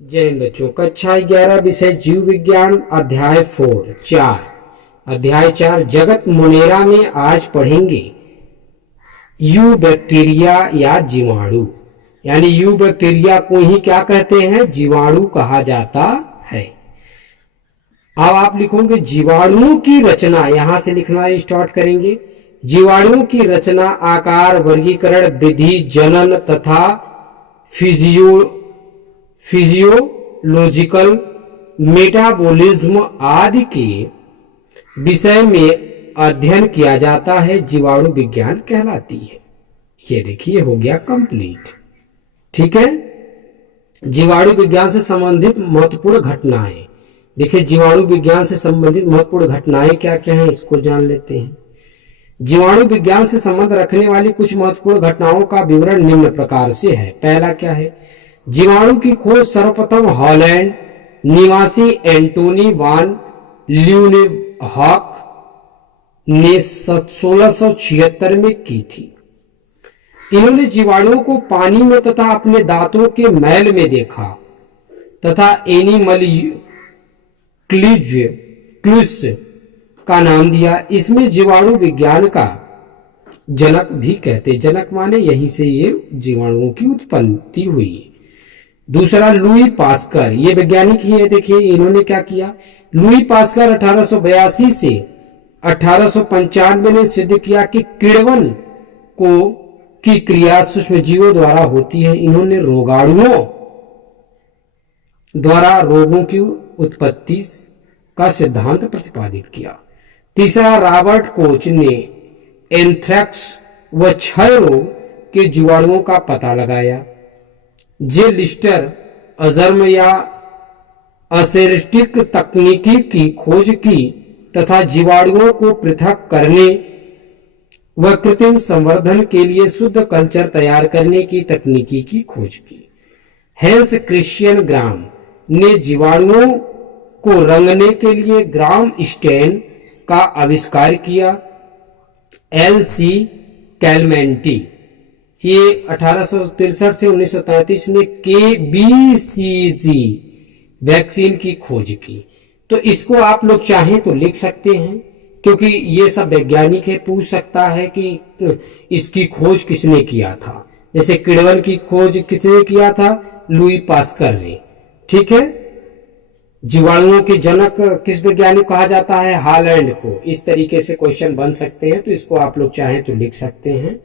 जय हिंद बच्चों, कक्षा 11 विषय जीव विज्ञान अध्याय 4 जगत मुनेरा में आज पढ़ेंगे यू बैक्टीरिया या जीवाणु। यानी यू बैक्टीरिया को ही क्या कहते हैं, जीवाणु कहा जाता है। अब आप लिखोगे जीवाणुओं की रचना, यहां से लिखना स्टार्ट करेंगे। जीवाणुओं की रचना, आकार, वर्गीकरण, वृद्धि, जनन तथा फिजियोलॉजिकल मेटाबॉलिज्म आदि के विषय में अध्ययन किया जाता है, जीवाणु विज्ञान कहलाती है। ये देखिए हो गया कंप्लीट। ठीक है, जीवाणु विज्ञान से संबंधित महत्वपूर्ण घटनाएं। देखिए जीवाणु विज्ञान से संबंधित महत्वपूर्ण घटनाएं क्या क्या हैं, इसको जान लेते हैं। जीवाणु विज्ञान से संबंध रखने वाली कुछ महत्वपूर्ण घटनाओं का विवरण निम्न प्रकार से है। पहला क्या है, जीवाणु की खोज सर्वप्रथम हॉलैंड निवासी एंटोनी वान ल्यूनेनहॉक ने 1676 में की थी। इन्होंने जीवाणुओं को पानी में तथा अपने दांतों के मैल में देखा तथा एनिमल क्लूस का नाम दिया। इसमें जीवाणु विज्ञान का जनक भी कहते, जनक माने यहीं से ये जीवाणुओं की उत्पत्ति हुई। दूसरा लुई पास्कर, ये वैज्ञानिक ही है। देखिए इन्होंने क्या किया, लुई पास्कर 1882 से 1895 ने सिद्ध किया कि किण्वन की क्रिया सूक्ष्म जीवों द्वारा होती है। इन्होंने रोगाणुओं द्वारा रोगों की उत्पत्ति का सिद्धांत प्रतिपादित किया। तीसरा रॉबर्ट कोच ने एंथ्रेक्स व क्षय रोग के जीवाणुओं का पता लगाया। जे लिस्टर अजर्म या असेरिस्टिक तकनीकी की खोज की तथा जीवाणुओं को पृथक करने व कृत्रिम संवर्धन के लिए शुद्ध कल्चर तैयार करने की तकनीकी की खोज की। हेंस क्रिश्चियन ग्राम ने जीवाणुओं को रंगने के लिए ग्राम स्टेन का आविष्कार किया। एल.सी. कैलमेंटी ये 1863 से 1933 ने KBCG वैक्सीन की खोज की। तो इसको आप लोग चाहें तो लिख सकते हैं, क्योंकि ये सब वैज्ञानिक है, पूछ सकता है कि इसकी खोज किसने किया था। जैसे किण्वन की खोज किसने किया था, लुई पास्कर ने। ठीक है, जीवाणुओं के जनक किस वैज्ञानिक कहा जाता है, हॉलैंड को। इस तरीके से क्वेश्चन बन सकते हैं, तो इसको आप लोग चाहें तो लिख सकते हैं।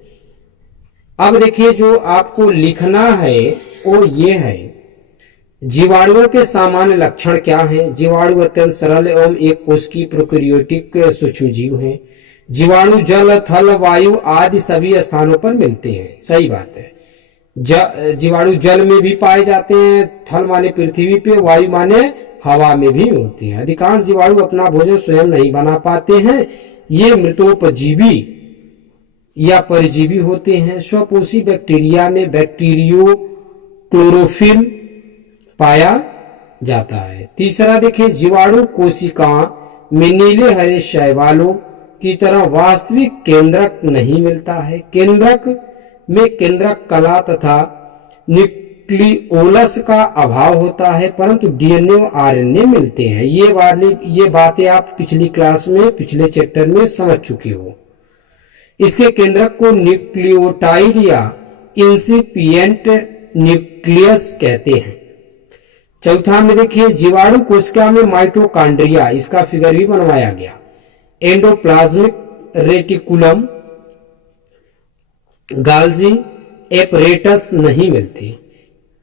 अब देखिए जो आपको लिखना है वो ये है, जीवाणुओं के सामान्य लक्षण क्या हैं। जीवाणु अत्यंत सरल एवं एक कोशिकीय प्रोकैरियोटिक सूक्ष्मजीव हैं। जीवाणु जल, थल, वायु आदि सभी स्थानों पर मिलते हैं। सही बात है, जीवाणु जल में भी पाए जाते हैं, थल माने पृथ्वी पे, वायु माने हवा में भी होते हैं। अधिकांश जीवाणु अपना भोजन स्वयं नहीं बना पाते हैं, ये मृतोपजीवी या परजीवी होते हैं। स्वपोषी बैक्टीरिया में बैक्टीरियो क्लोरोफिल पाया जाता है। तीसरा देखिए, जीवाणु कोशिका में नीले हरे शैवालों की तरह वास्तविक केंद्रक नहीं मिलता है। केंद्रक में केंद्रक कला तथा न्यूक्लियोलस का अभाव होता है, परंतु डीएनए और आरएनए मिलते हैं। ये बातें आप पिछली क्लास में, पिछले चैप्टर में समझ चुके हो। इसके केंद्रक को न्यूक्लियोटाइड या इंसिपिएंट न्यूक्लियस कहते हैं। चौथा में देखिए, जीवाणु कोशिका में माइटोकॉन्ड्रिया, इसका फिगर भी बनवाया गया, एंडोप्लाज्मिक रेटिकुलम, गाल्जी एपरेटस नहीं मिलते।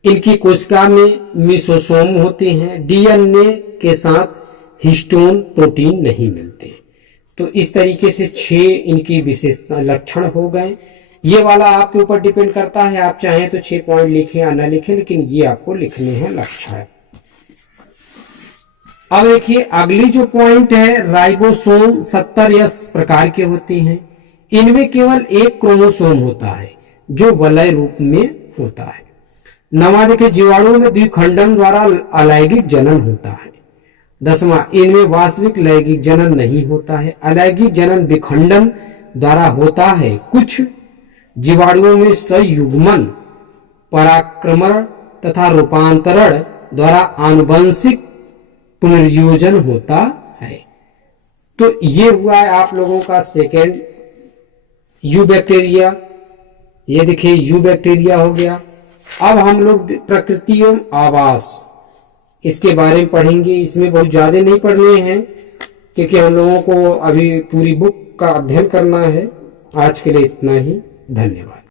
इनकी कोशिका में मिसोसोम होते हैं। डीएनए के साथ हिस्टोन प्रोटीन नहीं मिलते। तो इस तरीके से 6 इनकी विशेषता लक्षण हो गए। ये वाला आपके ऊपर डिपेंड करता है, आप चाहें तो 6 पॉइंट लिखें या न लिखें, लेकिन ये आपको लिखने हैं लक्षण। अब देखिए अगली जो पॉइंट है, राइबोसोम 70S प्रकार के होते हैं। इनमें केवल एक क्रोमोसोम होता है जो वलय रूप में होता है। नवा देखिए, जीवाणुओं में द्विखंडन द्वारा अलैंगिक जनन होता है। 10वां, इनमें वास्तविक लैंगिक जनन नहीं होता है, अलैंगिक जनन विखंडन द्वारा होता है। कुछ जीवाणुओं में संयुग्मन, पराक्रमण तथा रूपांतरण द्वारा आनुवंशिक पुनर्योजन होता है। तो ये हुआ है आप लोगों का सेकेंड यू बैक्टीरिया। ये देखिए यू बैक्टीरिया हो गया। अब हम लोग प्रकृति एवं आवास इसके बारे में पढ़ेंगे। इसमें बहुत ज्यादा नहीं पढ़ने हैं क्योंकि हम लोगों को अभी पूरी बुक का अध्ययन करना है। आज के लिए इतना ही, धन्यवाद।